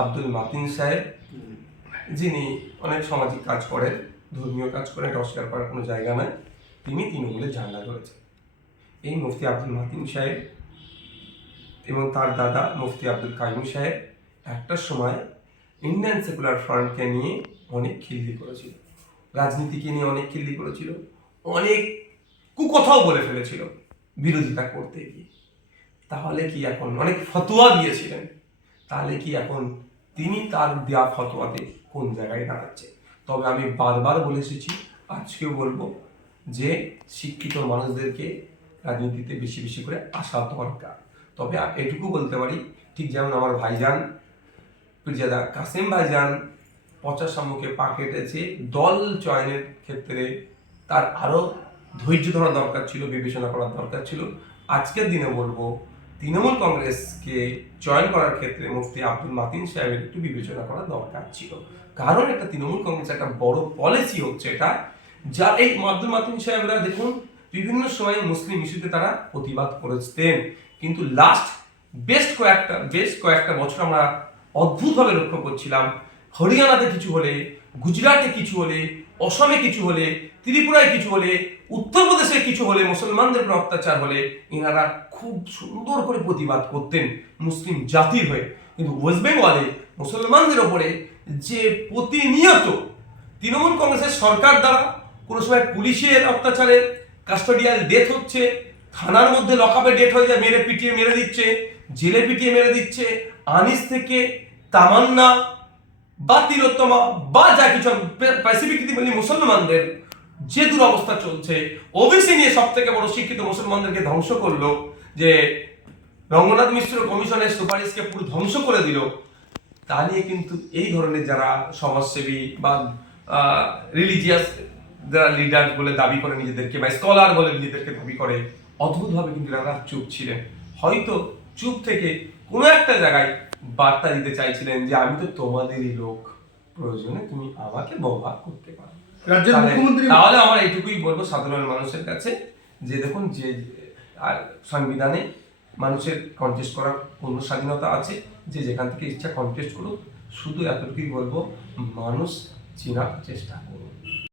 আব্দুল মাতিন সাহেব, যিনি অনেক সামাজিক কাজ করেন, ধর্মীয় কাজ করেন, এটা অস্বীকার করার কোনো জায়গা নয়। তিনি তৃণমূলের ঝান্ডা ধরেছেন। এই মুফতি আব্দুল মাতিন সাহেব এবং তার দাদা মুফতি আব্দুল কাইম সাহেব একটা সময় ইন্ডিয়ান সেকুলার ফ্রন্টকে নিয়ে অনেক খিল্লি করেছিল, রাজনীতিকে নিয়ে অনেক খিল্লি করেছিল, অনেক কুকথাও বলে ফেলেছিল বিরোধিতা করতে গিয়ে। তাহলে কি এখন অনেক ফতোয়া দিয়েছিলেন, তাহলে কি এখন তিনি তার দেওয়া ফতোয়াতে কোন জায়গায় দাঁড়াচ্ছে? তবে আমি বারবার বলে এসেছি, আজকেও বলবো যে শিক্ষিত মানুষদেরকে রাজনীতিতে বেশি বেশি করে আসা দরকার। তবে এটুকু বলতে পারি, ঠিক যেমন আমার ভাইজান পিরজাদা কাসেম ভাইজান পচার সম্মুখে পা কেটেছে, দল চয়নের ক্ষেত্রে তার আরও ধৈর্য ধরা দরকার ছিল, বিবেচনা করার দরকার ছিল। আজকের দিনে বলবো তৃণমূল কংগ্রেসকে চয়ন করার ক্ষেত্রে মুফতি আব্দুল মাতিন সাহেবের একটু বিবেচনা করা দরকার ছিল। কারণ একটা তৃণমূল কংগ্রেস একটা বড় পলিসি হচ্ছে এটা, যা এই আব্দুল মাতিন সাহেবরা দেখুন বিভিন্ন সময় মুসলিম ইস্যুতে তারা প্রতিবাদ করেছেন, কিন্তু লাস্ট বেশ কয়েকটা বছর আমরা অদ্ভুতভাবে লক্ষ্য করছিলাম, হরিয়ানাতে কিছু হলে, গুজরাটে কিছু হলে, অসমে কিছু হলে, ত্রিপুরায় কিছু হলে, উত্তরপ্রদেশে কিছু হলে, মুসলমানদের উপর অত্যাচার হলে এনারা খুব সুন্দর করে প্রতিবাদ করতেন মুসলিম জাতির হয়ে। কিন্তু ওয়েস্ট বেঙ্গলে মুসলমানদের ওপরে যে প্রতিনিয়ত তৃণমূল কংগ্রেসের সরকার দ্বারা কোনো সময় পুলিশের অত্যাচারে কাস্টোডিয়াল ডেথ হচ্ছে, থানার মধ্যে লকআপে ডেথ হয়ে যায়, পিটিয়ে মেরে দিচ্ছে, জেলে পিটিয়ে মেরে দিচ্ছে, আনিস থেকে তামান্না বা তিলোত্তমা বা যা কিছু স্পেসিফিকলি মুসলমানদের যে দুরবস্থা চলছে, ওবিসি নিয়ে সব থেকে বড় শিক্ষিত মুসলমানদেরকে ধ্বংস করলো, যে রঙ্গনাথ মিশ্র কমিশনের সুপারিশকে পুরো ধ্বংস করে দিল, তা নিয়ে কিন্তু এই ধরনের যারা সমাজসেবী বা রিলিজিয়াস যারা লিডার বলে দাবি করে নিজেদেরকে, বা স্কলার বলে নিজেদেরকে দাবি করে, অদ্ভুতভাবে কিন্তু এরা চুপ ছিলেন। হয়তো চুপ থেকে কোনো একটা জায়গায় বার্তা দিতে চাইছিলেন যে আমি তো তোমাদেরই লোক, প্রয়োজনে তুমি আমাকে ব্যবহার করতে পারো। তাহলে আমার এইটুকুই বলবো সাধারণ মানুষের কাছে, যে দেখুন যে সংবিধানে মানুষের কন্টেস্ট করার পূর্ণ স্বাধীনতা আছে, যে যেখান থেকে ইচ্ছা কন্টেস্ট করুক, শুধু এতটুকুই বলবো মানুষ চেনার চেষ্টা করুন।